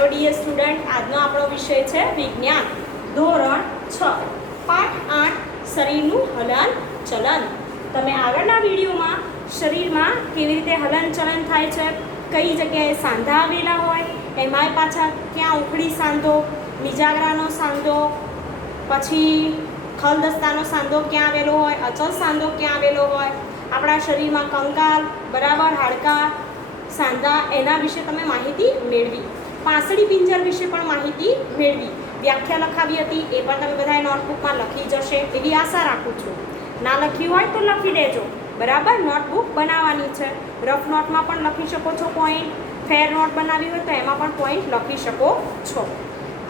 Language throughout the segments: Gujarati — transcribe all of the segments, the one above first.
હેલો ડીયર સ્ટુડન્ટ, આજનો આપણો વિષય છે વિજ્ઞાન ધોરણ 6 પાઠ 8 શરીરનું હલન ચલન. તમે આગળના વિડીયોમાં શરીરમાં કેવી રીતે હલન ચલન થાય છે, કઈ જગ્યાએ સાંધા આવેલા હોય, એમાંય પાછા ક્યાં ઉખડી સાંધો, નિજાગરાનો સાંધો, પછી ખલદસ્તાનો સાંધો ક્યાં આવેલો હોય, અચલ સાંધો ક્યાં આવેલો હોય, આપણા શરીરમાં કંકાલ બરાબર હાડકાં સાંધા એના વિશે તમે માહિતી મેળવી. પાંસળી પિંજર વિશે પણ માહિતી મેળવી. વ્યાખ્યા લખાવી હતી, એ પણ તમે બધાએ નોટબુકમાં લખી જશે એવી આશા રાખું છું. ના લખ્યું હોય તો લખી દેજો બરાબર. નોટબુક બનાવવાની છે, રફ નોટમાં પણ લખી શકો છો પોઈન્ટ, ફેર નોટ બનાવી હોય તો એમાં પણ પોઈન્ટ લખી શકો છો.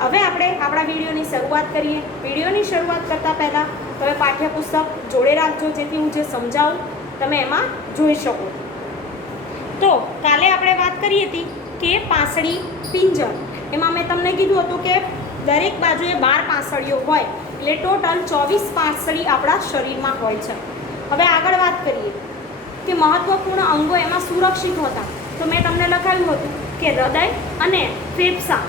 હવે આપણે આપણા વિડીયોની શરૂઆત કરીએ. વિડીયોની શરૂઆત કરતાં પહેલાં તમે પાઠ્યપુસ્તક જોડે રાખજો, જેથી હું જે સમજાવું તમે એમાં જોઈ શકો. તો કાલે આપણે વાત કરી હતી કે પાંસળી પિંજર, એમાં મેં તમને કીધું હતું કે દરેક બાજુએ 12 પાંસળીઓ હોય, એટલે ટોટલ 24 પાંસળી આપણા શરીરમાં હોય છે. હવે આગળ વાત કરીએ કે મહત્વપૂર્ણ અંગો એમાં સુરક્ષિત હતા. તો મેં તમને લખાવ્યું હતું કે હૃદય અને ફેફસા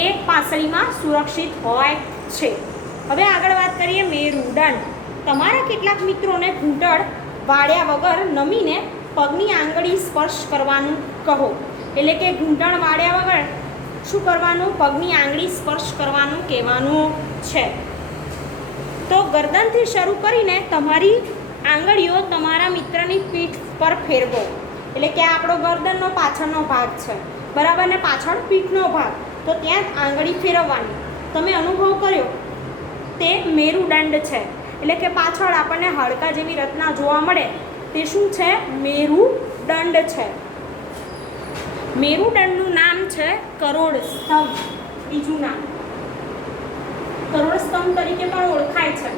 એ પાંસળીમાં સુરક્ષિત હોય છે. હવે આગળ વાત કરીએ મેરુદંડ. તમારા કેટલાક મિત્રોને ઘૂંટણ વાળ્યા વગર નમીને પગની આંગળી સ્પર્શ કરવાનું કહો. એટલે કે ઘૂંટણ વાળ્યા વગર શું કરવાનું? પગની આંગળી સ્પર્શ કરવાનું કહેવાનું છે. તો ગરદનથી શરૂ કરીને તમારી આંગળીઓ તમારા મિત્રની પીઠ પર ફેરવો. એટલે કે આપણો ગરદનનો પાછળનો ભાગ છે બરાબર, ને પાછળ પીઠનો ભાગ, તો ત્યાં આંગળી ફેરવવાની. તમે અનુભવ કર્યો તે મેરુદંડ છે. એટલે કે પાછળ આપણને હાડકા જેવી રચના જોવા મળે તે શું છે? મેરુદંડ છે. મેરુદંડનું નામ છે કરોડ સ્તંભ. બીજું નામ કરોડ સ્તંભ તરીકે પણ ઓળખાય છે.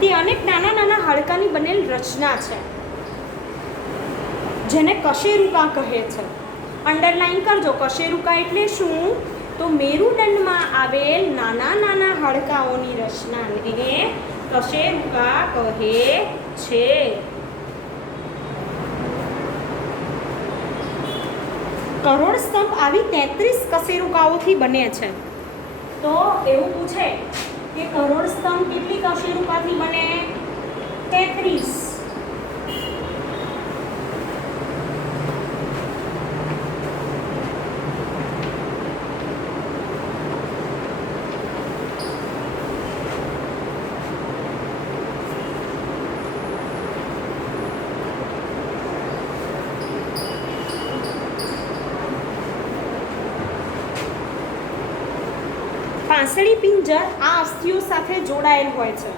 તે અનેક નાના નાના હાડકાની બનેલ રચના છે, જેને કશેરુકા કહે છે. અંડરલાઈન કરજો, કશેરુકા એટલે શું? તો મેરુદંડમાં આવેલ નાના નાના હાડકાઓની રચનાને કશેરુકા કહે છે. કરોડ સ્તંભ આવી 33 કશેરુકાઓથી બને છે. તો એવું પૂછે કે કરોડ સ્તંભ કેટલી કશેરુકાથી બને? 33. પાંસળી પિંજર આ અસ્થિઓ સાથે જોડાયેલ હોય છે.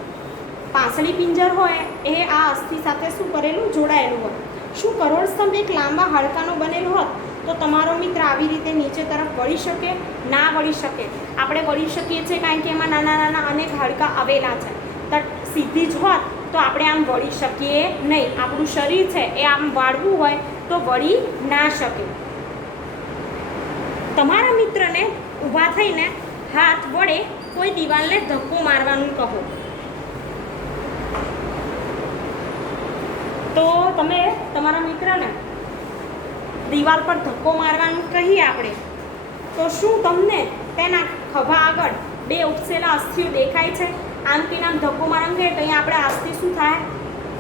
પાંસળી પિંજર હોય એ આ અસ્થિ સાથે શું કરેલું? જોડાયેલું હોય. શું કરોડ સ્તંભ એક લાંબા હાડકાનો બનેલો હોત તો તમારો મિત્ર આવી રીતે નીચે તરફ વળી શકે? ના વળી શકે. આપણે વળી શકીએ છીએ કારણ કે એમાં નાના નાના અનેક હાડકા આવેલા છે. તો સીધી જ હોત તો આપણે આમ વળી શકીએ નહીં. આપણું શરીર છે એ આમ વાળવું હોય તો વળી ના શકે. તમારા મિત્રને ઊભા થઈને હાથ વડે કોઈ દિવાલને ધક્કો મારવાનું કહો. તો તમે તમારા મિત્રને દિવાલ પર ધક્કો મારવાનું કહીએ આપણે, તો શું તમને તેના ખભા આગળ 2 ઉપસેલા અસ્થિઓ દેખાય છે? આમ કે નામ ધક્કો મારવાનું કહે તો અહીંયા આપણે અસ્થિ શું થાય?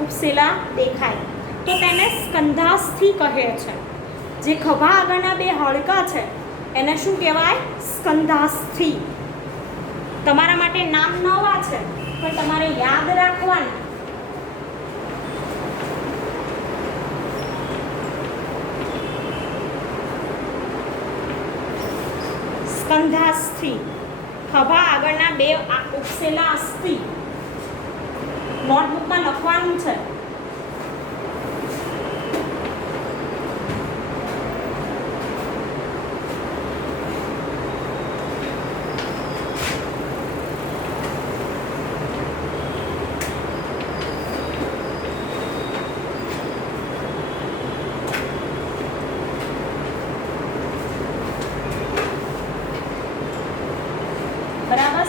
ઉપસેલા દેખાય. તો તેને સ્કંધાસ્થિ કહે છે. જે ખભા આગળના 2 હાડકાં છે એને શું કહેવાય? સ્કંધાસ્થિ. તમારા માટે નામ નવા છે પણ તમારે યાદ રાખવાના. સ્કંધાસ્થિ, ખભા આગળના 2 ઉપસેલા અસ્થિ. નોટબુકમાં લખવાનું છે.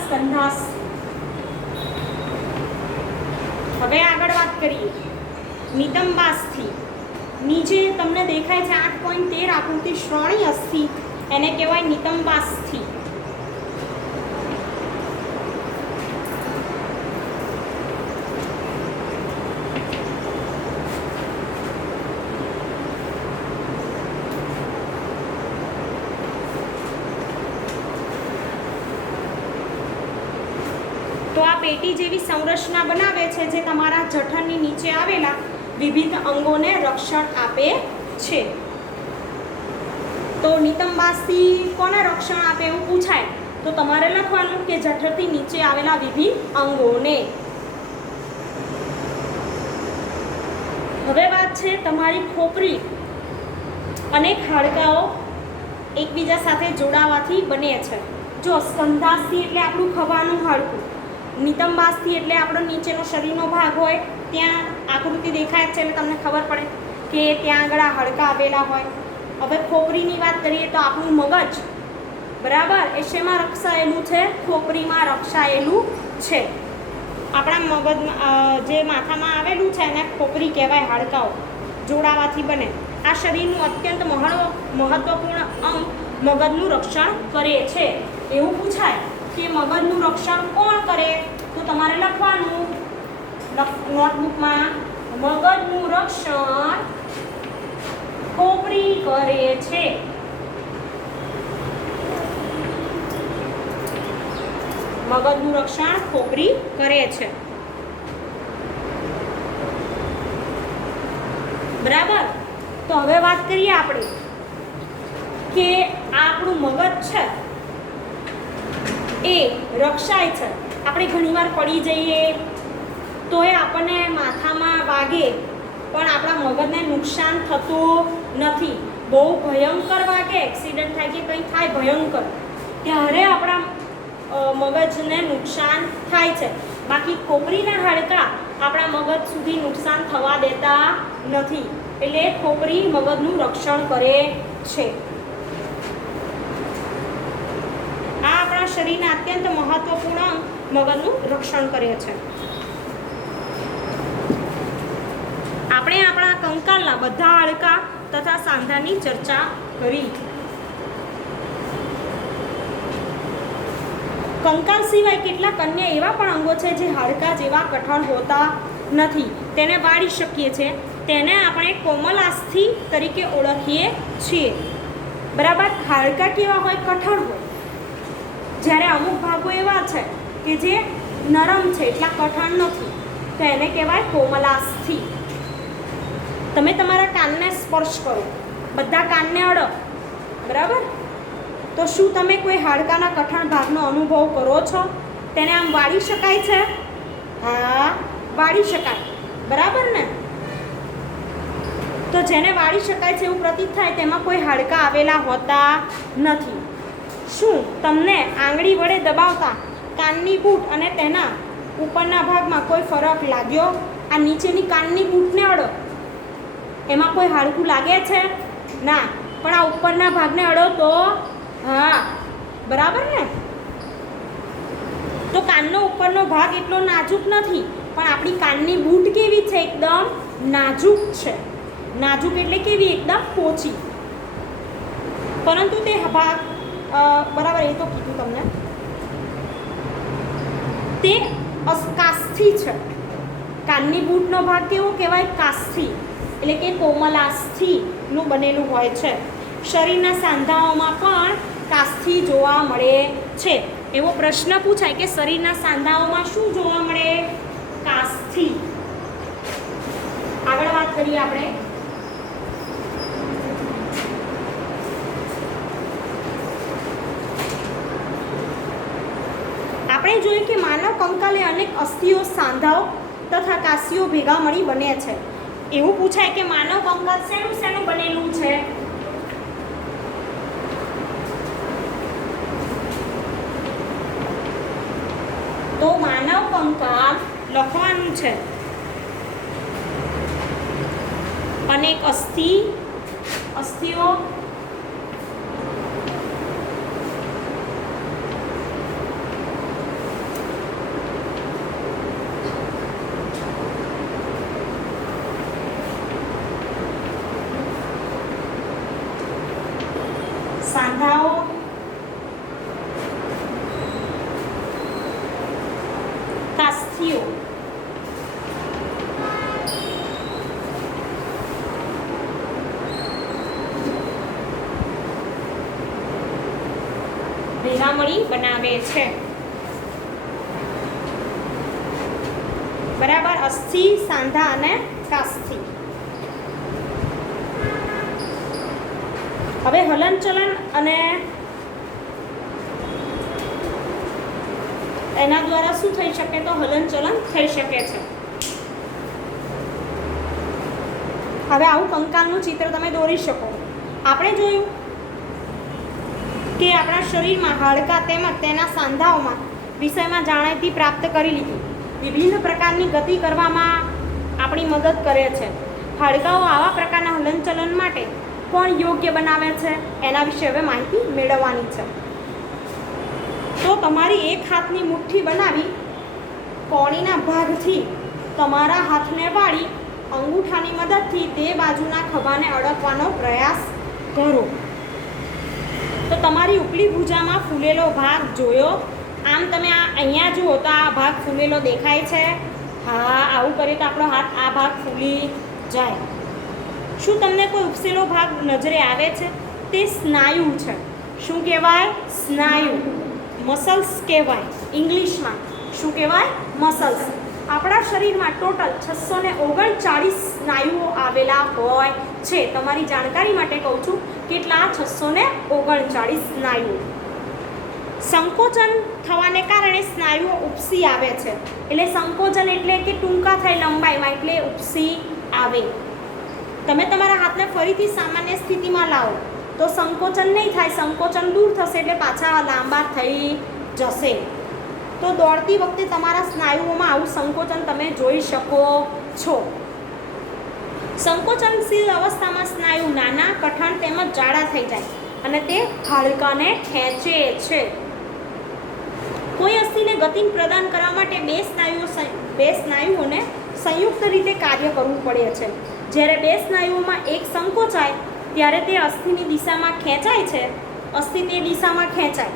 સ્કંધાસ્થિ. હવે કરીએ નિતંબાસ્થિ, નીચે તમને દેખાય છે 8.13 આકૃતિ શ્રોણી અસ્થિ, એને કહેવાય નિતંબાસ્થિ. તો આ પેટી જેવી સંરચના બનાવે છે જે તમારા જઠરની નીચે આવેલા વિવિધ અંગોને રક્ષણ આપે છે. તો નિતંબાસ્થિ કોને રક્ષણ આપે એવું પૂછાય તો તમારે લખવાનું કે જઠરથી નીચે આવેલા વિવિધ અંગોને. હવે વાત છે તમારી ખોપરી. અનેક હાડકાઓ એકબીજા સાથે જોડાવાથી બને છે. જો સ્કંધાસ્થિ એટલે આપણું ખવાનું હાડકું, નિતંબાસ્થિ એટલે આપણો નીચેનો શરીરનો ભાગ હોય, ત્યાં આકૃતિ દેખાય છે એટલે તમને ખબર પડે કે ત્યાં આગળ આ હાડકાં આવેલા હોય. હવે ખોપરીની વાત કરીએ તો આપણું મગજ, બરાબર, એ શેમાં રક્ષાયેલું છે? ખોપરીમાં રક્ષાયેલું છે. આપણા મગજમાં જે માથામાં આવેલું છે એને ખોપરી કહેવાય. હાડકાઓ જોડાવાથી બને. આ શરીરનું અત્યંત મહત્વપૂર્ણ અંગ મગજનું રક્ષણ કરે છે. એવું પૂછાય કે મગજનું રક્ષણ કોણ કરે તો તમારે લખવાનું નોટબુકમાં, મગજનું રક્ષણ ખોપરી કરે છે. મગજનું રક્ષણ ખોપરી કરે છે. બરાબર. તો હવે વાત કરીએ આપણે કે આપણું મગજ છે એ રક્ષાય છે. આપણે ઘણીવાર પડી જઈએ તો એ આપણને માથામાં વાગે પણ આપણા મગજને નુકસાન થતું નથી. બહુ ભયંકર વાગે, એક્સિડન્ટ થાય કે કંઈ થાય ભયંકર, ત્યારે આપણા મગજને નુકસાન થાય છે. બાકી ખોપરીના હાડકાં આપણા મગજ સુધી નુકસાન થવા દેતા નથી. એટલે ખોપરી મગજનું રક્ષણ કરે છે. આ આપણા શરીરના અત્યંત મહત્વપૂર્ણ મગજનું રક્ષણ કરે છે. આપણે આપણા કંકાલના બધા હાડકાં તથા સાંધાની ચર્ચા કરી. કંકાલ સિવાય કેટલાક અન્ય એવા પણ અંગો છે જે હાડકાં જેવા કઠણ હોતા નથી, તેને વાળી શકીએ છીએ. તેને આપણે કોમલાસ્થિ તરીકે ઓળખીએ છીએ. બરાબર. હાડકાં કેવા હોય? કઠણ હોય. જ્યારે અમુક ભાગો એવા છે કે જે નરમ છે, એટલા કઠણ નથી, તો એને કહેવાય કોમલાસ્થિ. તમે તમારા કાનને સ્પર્શ કરો, બધા કાનને અડો, બરાબર, તો શું તમે કોઈ હાડકાના કઠણ ભાગનો અનુભવ કરો છો? તેને આમ વાળી શકાય છે? હા, વાળી શકાય. બરાબર ને? તો જેને વાળી શકાય છે એવું પ્રતીત થાય તેમાં કોઈ હાડકાં આવેલા હોતા નથી. શું તમને આંગળી વડે દબાવતા કાનની બૂટ અને તેના ઉપરના ભાગમાં કોઈ ફરક લાગ્યો? આ નીચેની કાનની બૂટને અડો, એમાં કોઈ હાડકું લાગે છે? ના. પણ આ ઉપરના ભાગને અડો તો હા, બરાબર ને? તો કાનનો ઉપરનો ભાગ એટલો નાજુક નથી, પણ આપણી કાનની બૂટ કેવી છે? એકદમ નાજુક છે. નાજુક એટલે કેવી? એકદમ પોચી. પરંતુ તે ભાગ બરાબર, એ તો કીધું તમને, તે કાસ્થિ છે. કાનની બૂટનો ભાગ કેવો કહેવાય? કાસ્થિ, એટલે કે કોમલાસ્થિનું બનેલું હોય છે. શરીરના સાંધાઓમાં પણ કાસ્થિ જોવા મળે છે. એવો પ્રશ્ન પૂછાય કે શરીરના સાંધાઓમાં શું જોવા મળે? કાસ્થિ. આગળ વાત કરીએ આપણે. આપણે જોઈએ કે માનવ કંકાલે અનેક અસ્થિઓ, સાંધાઓ તથા કાસ્યો ભેગા મળી બને છે. એવું પૂછાય કે માનવ કંકાલ શેનું બનેલું છે? તો માનવ કંકાલ લખવાનું છે અનેક અસ્થિઓ મળી બનાવે છે. બરાબર, અસ્થિ, સાંધા અને કાસ્થિ. હવે હલનચલન અને એના દ્વારા શું થઈ શકે? તો હલનચલન થઈ શકે છે. હવે આવું કંકાલનું ચિત્ર તમે દોરી શકો. આપણે જોયું કે આપણા શરીરમાં હાડકાં તેમજ તેના સાંધાઓમાં વિષયમાં જાણીતી પ્રાપ્ત કરી લીધી. વિભિન્ન પ્રકારની ગતિ કરવામાં આપણી મદદ કરે છે. હાડકાઓ આવા પ્રકારના હલનચલન માટે કોણ યોગ્ય બનાવે છે એના વિશે હવે માહિતી મેળવવાની છે. તો તમારી એક હાથની મુઠ્ઠી બનાવી કોણીના ભાગથી તમારા હાથને વાળી અંગૂઠાની મદદથી તે બાજુના ખભાને અડકવાનો પ્રયાસ કરો. તો તમારી ઉપલી ભુજામાં ફૂલેલો ભાગ જોયો? આમ તમે અહીંયા જુઓ તો આ ભાગ ફૂલેલો દેખાય છે. હા, આવું કરીએ તો આપણો હાથ આ ભાગ ફૂલી જાય. શું તમને કોઈ ઉપસેલો ભાગ નજરે આવે છે? તે સ્નાયુ છે. શું કહેવાય? સ્નાયુ. મસલ્સ કહેવાય ઇંગ્લિશમાં. શું કહેવાય? મસલ્સ. આપણા શરીરમાં ટોટલ 639 સ્નાયુઓ આવેલા હોય છે. તમારી જાણકારી માટે કહું છું, કેટલા? 639 સ્નાયુઓ. સંકોચન થવાને કારણે સ્નાયુઓ ઉપસી આવે છે. એટલે સંકોચન એટલે કે ટૂંકા થાય લંબાઈમાં, એટલે ઉપસી આવે. તમે તમારા હાથને ફરીથી સામાન્ય સ્થિતિમાં લાવો તો સંકોચન નહીં થાય, સંકોચન દૂર થશે એટલે પાછા લાંબા થઈ જશે. તો દોડતી વખતે તમારા સ્નાયુઓમાં આવું સંકોચન તમે જોઈ શકો છો. સંકોચનશીલ અવસ્થામાં સ્નાયુ નાના, કઠણ તેમજ જાડા થઈ જાય અને તે હાડકાને ખેંચે છે. કોઈ અસ્થિને ગતિ પ્રદાન કરવા માટે બે સ્નાયુઓને સંયુક્ત રીતે કાર્ય કરવું પડે છે. જ્યારે બે સ્નાયુઓમાં એક સંકોચાય ત્યારે તે અસ્થિની દિશામાં ખેંચાય છે. અસ્થિ તે દિશામાં ખેંચાય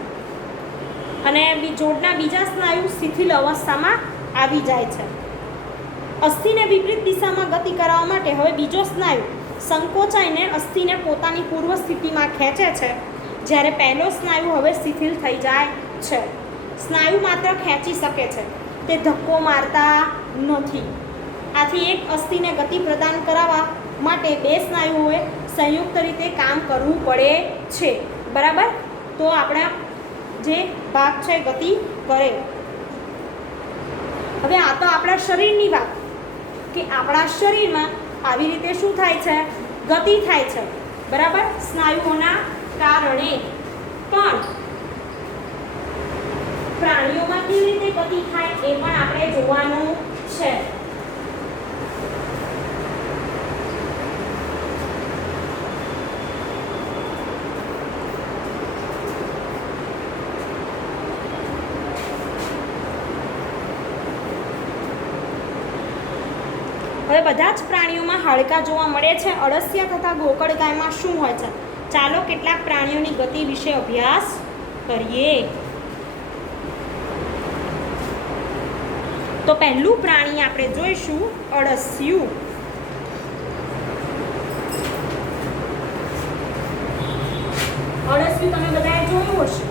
અને જોડના બીજા સ્નાયુ શિથિલ અવસ્થામાં આવી જાય છે. અસ્થિને વિપરીત દિશામાં ગતિ કરવા માટે હવે બીજો સ્નાયુ સંકોચાઈને અસ્થિને પોતાની પૂર્વ સ્થિતિમાં ખેંચે છે. જ્યારે પહેલો સ્નાયુ હવે શિથિલ થઈ જાય છે. સ્નાયુ માત્ર ખેંચી શકે છે, તે ધક્કો મારતા નથી. આથી એક અસ્થિને ગતિ પ્રદાન કરાવવા માટે બે સ્નાયુઓએ સંયુક્ત રીતે કામ કરવું પડે છે. બરાબર, તો આપણા જે ભાગ છે ગતિ કરે. હવે આ તો આપણા શરીરની વાત કે આપણા શરીરમાં આવી રીતે શું થાય છે? ગતિ થાય છે. બરાબર, સ્નાયુઓના કારણે. પણ પ્રાણીઓમાં કેવી રીતે ગતિ થાય એ પણ આપણે જોવાનું છે. હવે બધા જ પ્રાણીઓમાં હાડકાં જોવા મળે છે. અળસિયા તથા ગોકળગાયમાં શું હોય છે? ચાલો કેટલાક પ્રાણીઓની ગતિ વિશે અભ્યાસ કરીએ. તો પહેલું પ્રાણી આપણે જોઈશું અળસિયું. અળસિયું તમે બધાએ જોયું હશે.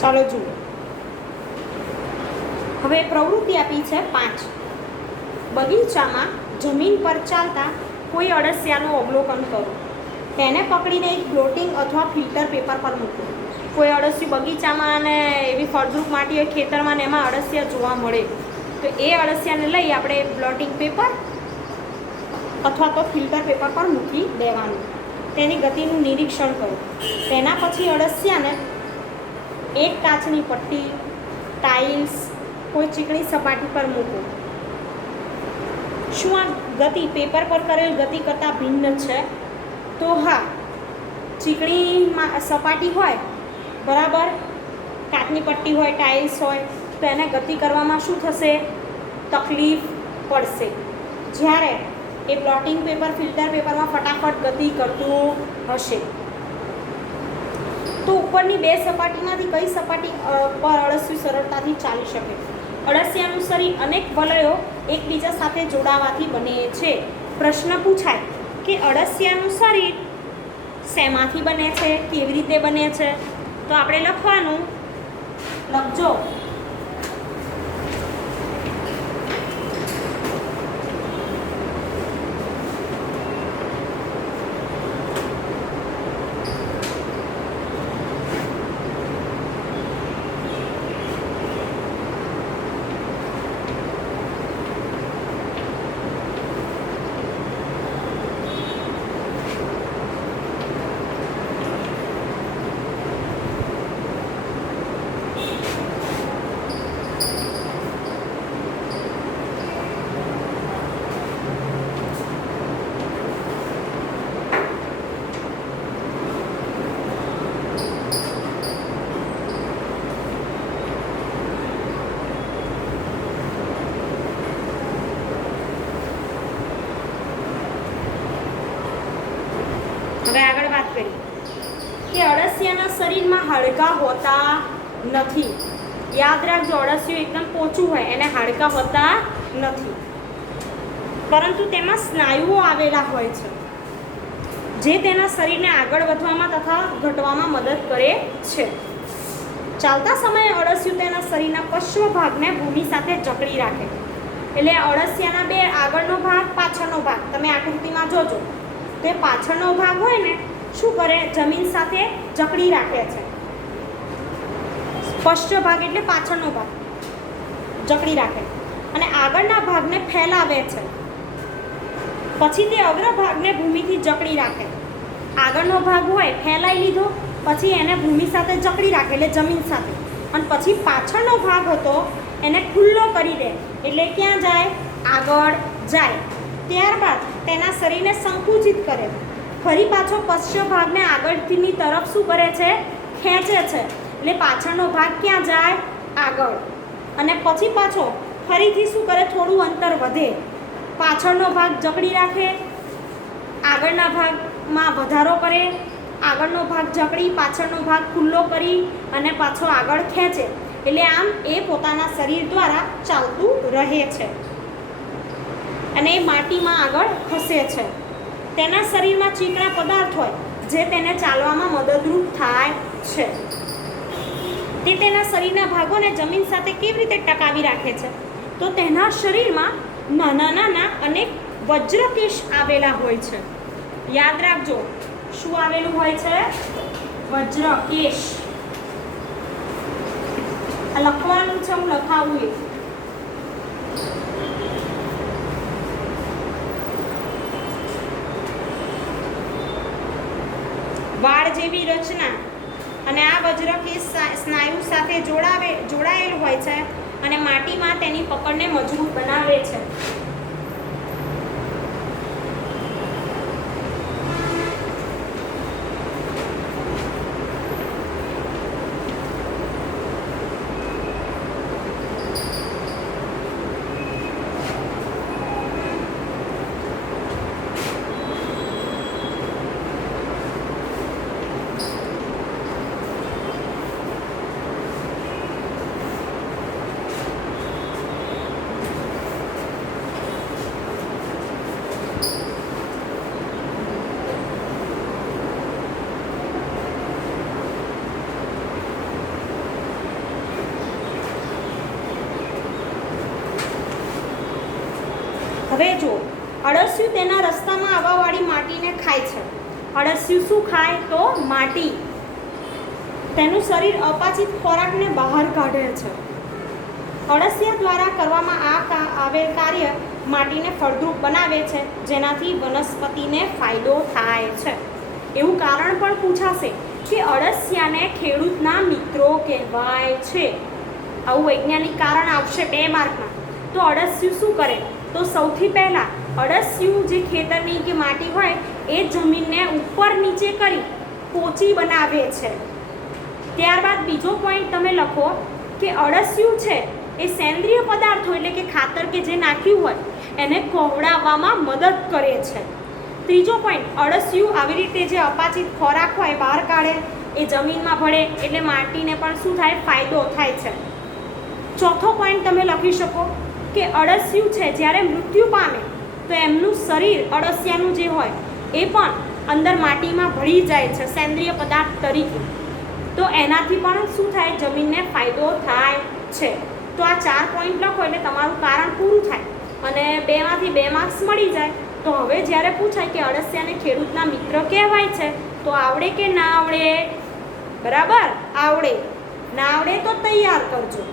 ચાલો જુઓ. હવે પ્રવૃત્તિ આપી છે 5. બગીચામાં જમીન પર ચાલતા કોઈ અળસિયાનું અવલોકન કરો. તેને પકડીને એક બ્લોટિંગ અથવા ફિલ્ટર પેપર પર મૂકો. કોઈ અળસિયું બગીચામાં અને એવી ફળદ્રુપ માટી હોય ખેતરમાં ને એમાં અળસિયા જોવા મળે તો એ અળસિયાને લઈ આપણે બ્લોટિંગ પેપર અથવા તો ફિલ્ટર પેપર પર મૂકી દેવાનું. તેની ગતિનું નિરીક્ષણ કરો. તેના પછી અળસિયાને એક કાચની પટ્ટી, ટાઇલ્સ, કોઈ ચીકણી સપાટી પર મૂકો. શું આ ગતિ પેપર પર કરેલ ગતિ કરતાં ભિન્ન છે? તો હા, ચીકણી સપાટી હોય બરાબર, કાચની પટ્ટી હોય, ટાઇલ્સ હોય તો એને ગતિ કરવામાં શું થશે? તકલીફ પડશે. જ્યારે એ બ્લોટિંગ પેપર ફિલ્ટર પેપરમાં ફટાફટ ગતિ કરતું હશે. તો ઉપરની બે સપાટીમાંથી કઈ સપાટી પર અળસિયું સરળતાથી ચાલી શકે? અળસિયાનું શરીર અનેક વલયો એકબીજા સાથે જોડાવાથી બને છે. પ્રશ્ન પૂછાય કે અળસિયાનું શરીર શેમાંથી બને છે, કેવી રીતે બને છે? તો આપણે લખવાનું, લખજો હવે આગળ વાત કરીએ કે અળસિયાના શરીરમાં હાડકાં હોતા નથી. યાદ રાખજો, અળસિયું એકદમ પોચું હોય એને હાડકાં હોતા નથી, પરંતુ તેમાં સ્નાયુઓ આવેલા હોય છે જે તેના શરીરને આગળ વધવામાં તથા ઘટવામાં મદદ કરે છે. ચાલતા સમયે અળસિયું તેના શરીરના પશ્ચિમ ભાગને ભૂમિ સાથે જકડી રાખે. એટલે અળસિયાના બે આગળનો ભાગ, પાછળનો ભાગ તમે આકૃતિમાં જોજો. તે પાછળનો ભાગ હોય ને શું કરે? જમીન સાથે જકડી રાખે છે. પશ્ચ ભાગ એટલે પાછળનો ભાગ જકડી રાખે અને આગળના ભાગને ફેલાવે છે. પછી તે અગ્ર ભાગને ભૂમિથી જકડી રાખે. આગળનો ભાગ હોય ફેલાઈ લીધો, પછી એને ભૂમિ સાથે જકડી રાખે એટલે જમીન સાથે, અને પછી પાછળનો ભાગ હતો એને ખુલ્લો કરી દે એટલે ક્યાં જાય? આગળ જાય. ત્યારબાદ તેના શરીરને સંકુચિત કરે. ફરી પાછો પશ્ચિમ ભાગને આગળની તરફ શું કરે છે? ખેંચે છે. એટલે પાછળનો ભાગ ક્યાં જાય? આગળ. અને પછી પાછો ફરીથી શું કરે? થોડું અંતર વધે. પાછળનો ભાગ જકડી રાખે, આગળના ભાગમાં વધારો કરે, આગળનો ભાગ જકડી પાછળનો ભાગ ખુલ્લો કરી અને પાછો આગળ ખેંચે. એટલે આમ એ પોતાના શરીર દ્વારા ચાલતું રહે છે અને એ માટીમાં આગળ ખસે છે. તેના શરીરમાં ચીકણા પદાર્થ હોય જે તેને ચાલવામાં મદદરૂપ થાય છે. તે તેના શરીરના ભાગોને જમીન સાથે કેવી રીતે ટકાવી રાખે છે? તો તેના શરીરમાં નાના નાના અનેક વજ્રકેશ આવેલા હોય છે. યાદ રાખજો, શું આવેલું હોય છે? વજ્રકેશ. આ લખવાનું છે, હું લખાવું એ. વાળ જેવી રચના અને આ વજ્રકેશ સ્નાયુ સાથે જોડાયેલ હોય છે અને માટીમાં તેની પકડને મજબૂત બનાવે છે. હવે જો, અળસિયું તેના રસ્તામાં આવવાવાળી માટીને ખાય છે અળસિયું શું ખાય તો માટી. તેનું શરીર અપાચિત ખોરાકને બહાર કાઢે છે. અળસિયા દ્વારા કરવામાં આવેલ કાર્ય માટીને ફળદ્રુપ બનાવે છે, જેનાથી વનસ્પતિને ફાયદો થાય છે. એવું કારણ પણ પૂછાશે કે અળસિયાને ખેડૂતના મિત્રો કહેવાય છે. આવું વૈજ્ઞાનિક કારણ આવશે 2 માર્કમાં. તો અળસિયું શું કરે? તો સૌથી પહેલાં અળસિયું જે ખેતરની કે માટી હોય એ જમીનને ઉપર નીચે કરી પોચી બનાવે છે. ત્યારબાદ બીજો પોઈન્ટ તમે લખો કે અળસિયું છે એ સેન્દ્રિય પદાર્થો એટલે કે ખાતર કે જે નાખ્યું હોય એને કોહડાવવામાં મદદ કરે છે. ત્રીજો પોઈન્ટ, અળસિયું આવી રીતે જે અપાચિત ખોરાક હોય બહાર કાઢે, એ જમીનમાં ભળે એટલે માટીને પણ શું થાય? ફાયદો થાય છે. ચોથો પોઈન્ટ તમે લખી શકો કે અળસિયું છે જ્યારે મૃત્યુ પામે તો એમનું શરીર અળસિયાનું જે હોય એ પણ અંદર માટીમાં ભળી જાય છે સેન્દ્રિય પદાર્થ તરીકે. તો એનાથી પણ શું થાય? જમીનને ફાયદો થાય છે. તો આ 4 પોઈન્ટ લખો એટલે તમારું કારણ પૂરું થાય અને 2 માંથી 2 માર્ક્સ મળી જાય. તો હવે જ્યારે પૂછાય કે અળસિયાને ખેડૂતના મિત્ર કહેવાય છે તો આવડે કે ના આવડે? બરાબર, આવડે. ના આવડે તો તૈયાર કરજો.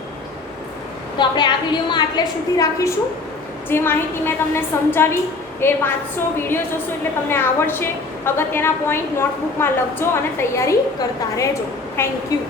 તો આપણે આ વિડીયોમાં આટલે સુધી રાખીશું. જે માહિતી મેં તમને સમજાવી એ વાંચશો, વિડીયો જોશો એટલે તમને આવડશે. અગત્યના પોઈન્ટ નોટબુકમાં લખજો અને તૈયારી કરતા રહેજો. Thank you.